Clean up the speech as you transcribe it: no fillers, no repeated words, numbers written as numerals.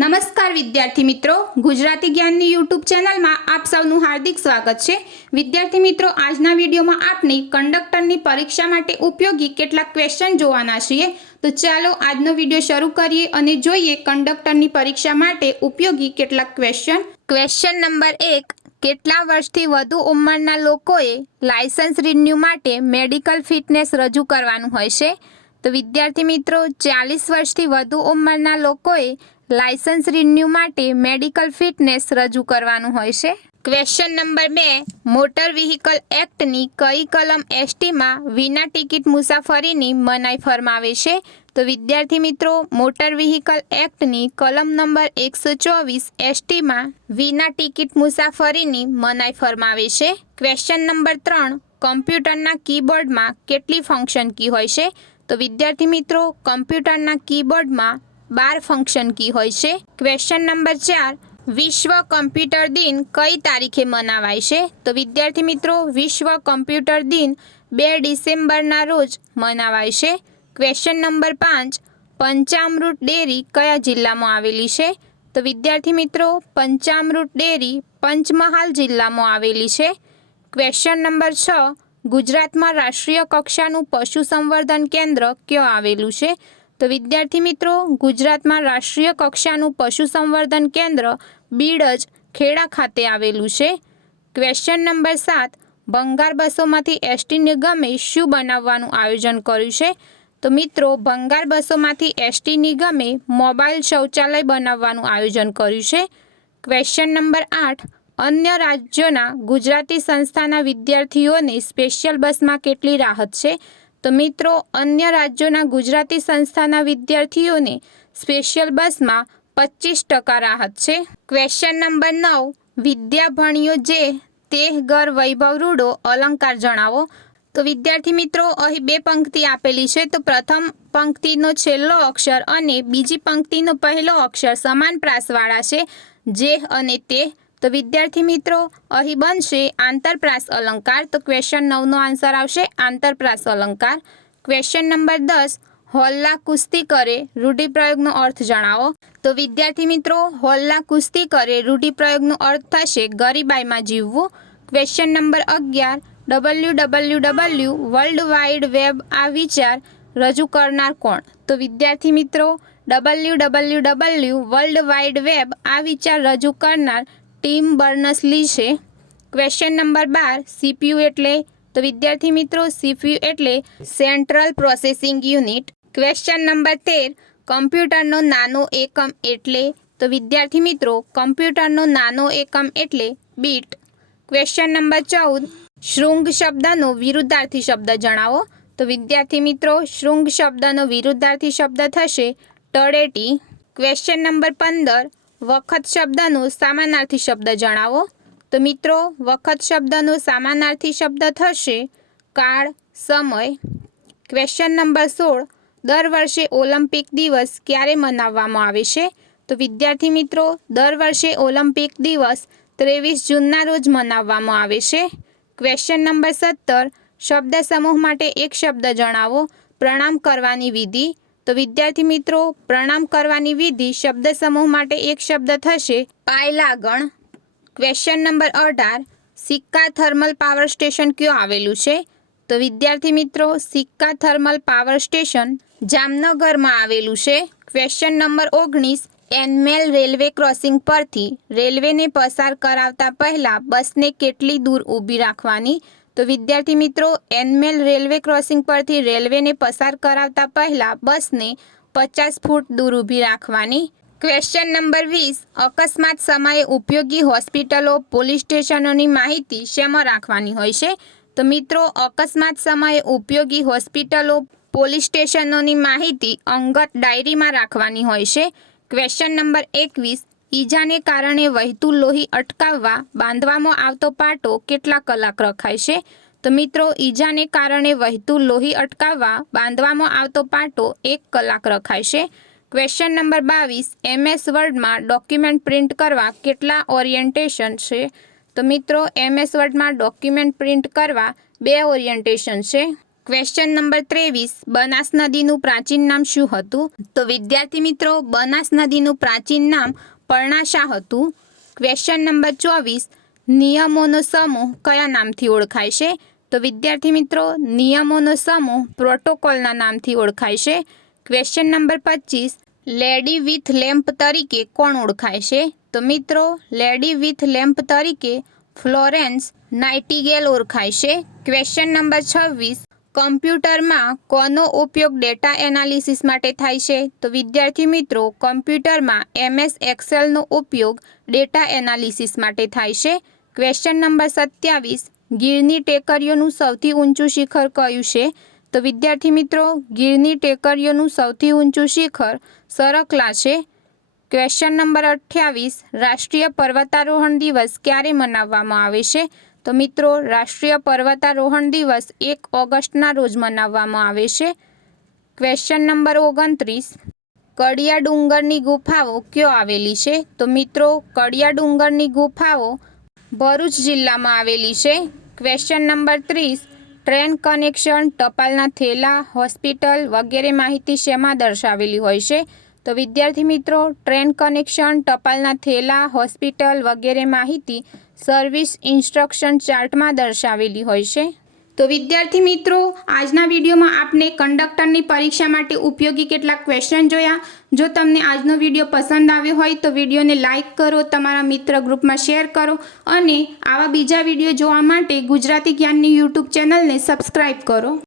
નમસ્કાર વિદ્યાર્થી મિત્રો, ગુજરાતી જ્ઞાનની યુટ્યુબ ચેનલમાં આપ સૌનું હાર્દિક સ્વાગત છે। વિદ્યાર્થી મિત્રો, આજના વિડીયોમાં આપણે કંડક્ટરની પરીક્ષા માટે ઉપયોગી કેટલાક ક્વેશ્ચન જોવાના છીએ। તો ચાલો આજનો વિડીયો શરૂ કરીએ અને જોઈએ કંડક્ટરની પરીક્ષા માટે ઉપયોગી કેટલાક ક્વેશ્ચન। ક્વેશ્ચન નંબર 1, કેટલા વર્ષથી વધુ ઉંમરના લોકોએ લાયસન્સ રિન્યુ માટે મેડિકલ ફિટનેસ રજૂ કરવાનું હોય છે? તો વિદ્યાર્થી મિત્રો, 40 વર્ષથી વધુ ઉંમરના લોકોએ લાયસન્સ રિન્યુ માટે મેડિકલ ફિટનેસ રજૂ કરવાનું હોય છે। ક્વેશ્ચન નંબર 2, મોટર વ્હીકલ એક્ટની કઈ કલમ એસટીમાં વિના ટિકિટ મુસાફરીની મનાઈ ફરમાવે છે? તો વિદ્યાર્થી મિત્રો, મોટર વ્હીકલ એક્ટની કલમ નંબર 124 એસટીમાં વિના ટિકિટ મુસાફરીની મનાઈ ફરમાવે છે। ક્વેશ્ચન નંબર 3, કમ્પ્યુટરના કીબોર્ડમાં કેટલી ફંક્શન કી હોય છે? તો વિદ્યાર્થી મિત્રો, કમ્પ્યુટરના કીબોર્ડમાં 12 ફંક્શન કી હોય છે। ક્વેશ્ચન નંબર 4, વિશ્વ કમ્પ્યુટર દિન કઈ તારીખે મનાવાય છે? તો વિદ્યાર્થી મિત્રો, વિશ્વ કમ્પ્યુટર દિન 2 ડિસેમ્બરના રોજ મનાવાય છે। ક્વેશ્ચન નંબર 5, પંચામૃત ડેરી કયા જિલ્લામાં આવેલી છે? તો વિદ્યાર્થી મિત્રો, પંચામૃત ડેરી પંચમહાલ જિલ્લામાં આવેલી છે। ક્વેશ્ચન નંબર 6, ગુજરાતમાં રાષ્ટ્રીય કક્ષાનું પશુ સંવર્ધન કેન્દ્ર ક્યાં આવેલું છે? તો વિદ્યાર્થી મિત્રો, ગુજરાતમાં રાષ્ટ્રીય કક્ષાનું પશુ સંવર્ધન કેન્દ્ર બીડજ, ખેડા ખાતે આવેલું છે। ક્વેશ્ચન નંબર 7, ભંગાર બસોમાંથી એસટી નિગમે શું બનાવવાનું આયોજન કર્યું છે? તો મિત્રો, ભંગાર બસોમાંથી એસટી નિગમે મોબાઈલ શૌચાલય બનાવવાનું આયોજન કર્યું છે। ક્વેશ્ચન નંબર 8, અન્ય રાજ્યોના ગુજરાતી સંસ્થાના વિદ્યાર્થીઓને સ્પેશિયલ બસમાં કેટલી રાહત છે? તો મિત્રો, અન્ય રાજ્યોના ગુજરાતી સંસ્થાના વિદ્યાર્થીઓને સ્પેશિયલ બસમાં 25% રાહત છે। ક્વેશ્ચન નંબર 9, વિદ્યા ભણ્યો જે તેહ ઘર વૈભવ રૂડો અલંકાર જણાવો। તો વિદ્યાર્થી મિત્રો, અહીં 2 પંક્તિ આપેલી છે। તો પ્રથમ પંક્તિનો છેલ્લો અક્ષર અને બીજી પંક્તિનો પહેલો અક્ષર સમાન પ્રાસવાળા છે, જેહ અને તેહ। તો વિદ્યાર્થી મિત્રો, અહીં બનશે આંતરપ્રાસ અલંકાર। તો ક્વેશ્ચન 9નો આન્સર આવશે આંતરપ્રાસ અલંકાર। ક્વેશ્ચન નંબર 10, હોલ્લા કુસ્તી કરે રૂઢિપ્રયોગનો અર્થ જણાવો। તો વિદ્યાર્થી મિત્રો, હોલ્લા કુસ્તી કરે રૂઢિપ્રયોગનો અર્થ થશે ગરીબાઈમાં જીવવું। Question number 11, www world wide web આ વિચાર રજૂ કરનાર કોણ? તો વિદ્યાર્થી મિત્રો, www વર્લ્ડ વાઇડ વેબ આ વિચાર રજૂ કરનાર ટીમ બર્નર્સ-લી છે। ક્વેશ્ચન નંબર 12, સીપીયુ એટલે? તો વિદ્યાર્થી મિત્રો, સીપીયુ એટલે central processing unit. Question number 13, કમ્પ્યુટરનો નાનો એકમ એટલે? તો વિદ્યાર્થી મિત્રો, કમ્પ્યુટરનો નાનો એકમ એટલે બીટ। ક્વેશ્ચન નંબર 14, શૃંગ શબ્દનો વિરુદ્ધાર્થી શબ્દ જણાવો। તો વિદ્યાર્થી મિત્રો, શૃંગ શબ્દનો વિરુદ્ધાર્થી શબ્દ થશે તળેટી। ક્વેશ્ચન નંબર 15, વખત શબ્દનો સમાનાર્થી શબ્દ જણાવો। તો મિત્રો, વખત શબ્દનો સમાનાર્થી શબ્દ થશે કાળ, સમય। ક્વેશ્ચન નંબર 16, દર વર્ષે ઓલિમ્પિક દિવસ ક્યારે મનાવવામાં આવે છે? તો વિદ્યાર્થી મિત્રો, દર વર્ષે ઓલિમ્પિક દિવસ 23 જૂનના રોજ મનાવવામાં આવે છે। ક્વેશ્ચન નંબર 17, શબ્દ સમૂહ માટે એક શબ્દ જણાવો। પ્રણામ કરવાની વિધિ। તો વિદ્યાર્થી મિત્રો, પ્રણામ કરવાની વિધિ શબ્દ સમૂહ માટે એક શબ્દ થશે પાયલાગણ। ક્વેશ્ચન નંબર 18, સિક્કા થર્મલ પાવર સ્ટેશન ક્યાં આવેલું છે? તો વિદ્યાર્થી મિત્રો, સિક્કા થર્મલ પાવર સ્ટેશન જામનગરમાં આવેલું છે। ક્વેશ્ચન નંબર 19, એનમેલ રેલવે ક્રોસિંગ પરથી રેલવેને પસાર કરાવતા પહેલા બસને કેટલી દૂર ઊભી રાખવાની? તો વિદ્યાર્થી મિત્રો, એનમેલ રેલવે ક્રોસિંગ પરથી રેલવેને પસાર કરાવતા પહેલા બસને 50 ફૂટ દૂર ઊભી રાખવાની। ક્વેશ્ચન નંબર 20, અકસ્માત સમયે ઉપયોગી હોસ્પિટલો, પોલીસ સ્ટેશનોની માહિતી શેમાં રાખવાની હોય છે? તો મિત્રો, અકસ્માત સમયે ઉપયોગી હોસ્પિટલો, પોલીસ સ્ટેશનોની માહિતી અંગત ડાયરીમાં રાખવાની હોય છે। ક્વેશ્ચન નંબર 21, ઈજાને કારણે વહેતું લોહી અટકાવવા બાંધવામાં આવતો પાટો કેટલા કલાક રખાય છે? તો મિત્રો, ઈજાને કારણે વહેતું લોહી અટકાવવા બાંધવામાં આવતો પાટો 1 કલાક રખાય છે। ક્વેશ્ચન નંબર 22, એમએસ વર્ડમાં ડોક્યુમેન્ટ પ્રિન્ટ કરવા કેટલા ઓરિએન્ટેશન છે? તો મિત્રો, એમએસ વર્ડમાં ડોક્યુમેન્ટ પ્રિન્ટ કરવા 2 ઓરિએન્ટેશન છે। ક્વેશ્ચન નંબર 23, બનાસ નદીનું પ્રાચીન નામ શું હતું? તો વિદ્યાર્થી મિત્રો, બનાસ નદીનું પ્રાચીન નામ પર્ણાશા હતું. ક્વેશ્ચન નંબર 24, નિયમોનો સમૂહ કયા નામથી ઓળખાય છે? તો વિદ્યાર્થી મિત્રો, નિયમોનો સમૂહ પ્રોટોકોલના નામથી ઓળખાય છે. Question number 25, lady with lamp તરીકે કોણ ઓળખાય છે? તો મિત્રો, લેડી વિથ લેમ્પ તરીકે ફ્લોરેન્સ નાઇટિગેલ ઓળખાય છે. ક્વેશ્ચન નંબર 26, કમ્પ્યુટરમાં કોનો ઉપયોગ ડેટા એનાલિસિસ માટે થાય છે? તો વિદ્યાર્થી મિત્રો, કમ્પ્યુટરમાં MS એક્સેલનો ઉપયોગ ડેટા એનાલિસિસ માટે થાય છે. ક્વેશ્ચન નંબર 27, ગીરની ટેકરીઓનું સૌથી ઊંચું શિખર કયું છે? તો વિદ્યાર્થી મિત્રો, ગીરની ટેકરીઓનું સૌથી ઊંચું શિખર સરકલા છે. ક્વેશ્ચન નંબર 28, રાષ્ટ્રીય પર્વતારોહણ દિવસ ક્યારે મનાવવામાં આવે છે? તો મિત્રો, રાષ્ટ્રીય પર્વતારોહણ દિવસ 1 ઓગસ્ટના રોજ મનાવવામાં આવે છે. ક્વેશ્ચન નંબર 29, કડિયા ડુંગરની ગુફાઓ ક્યાં આવેલી છે? તો મિત્રો, કડિયા ડુંગરની ગુફાઓ ભરૂચ જિલ્લામાં આવેલી છે. ક્વેશ્ચન નંબર 30, ટ્રેન કનેક્શન, ટપાલના થેલા, હોસ્પિટલ વગેરે માહિતી શેમાં દર્શાવેલી હોય છે? તો વિદ્યાર્થી મિત્રો, ટ્રેન કનેક્શન, ટપાલના થેલા, હોસ્પિટલ વગેરે માહિતી સર્વિસ ઇન્સ્ટ્રક્શન ચાર્ટમાં દર્શાવેલી હોય છે. તો વિદ્યાર્થી મિત્રો, આજના વિડીયોમાં આપણે કંડક્ટરની પરીક્ષા માટે ઉપયોગી કેટલાક ક્વેશ્ચન જોયા. જો તમને આજનો વિડીયો પસંદ આવ્યો હોય તો વિડીયોને લાઇક કરો, તમારા મિત્ર ગ્રુપમાં શેર કરો અને આવા બીજા વિડીયો જોવા માટે ગુજરાતી જ્ઞાનની યુટ્યુબ ચેનલને સબસ્ક્રાઈબ કરો.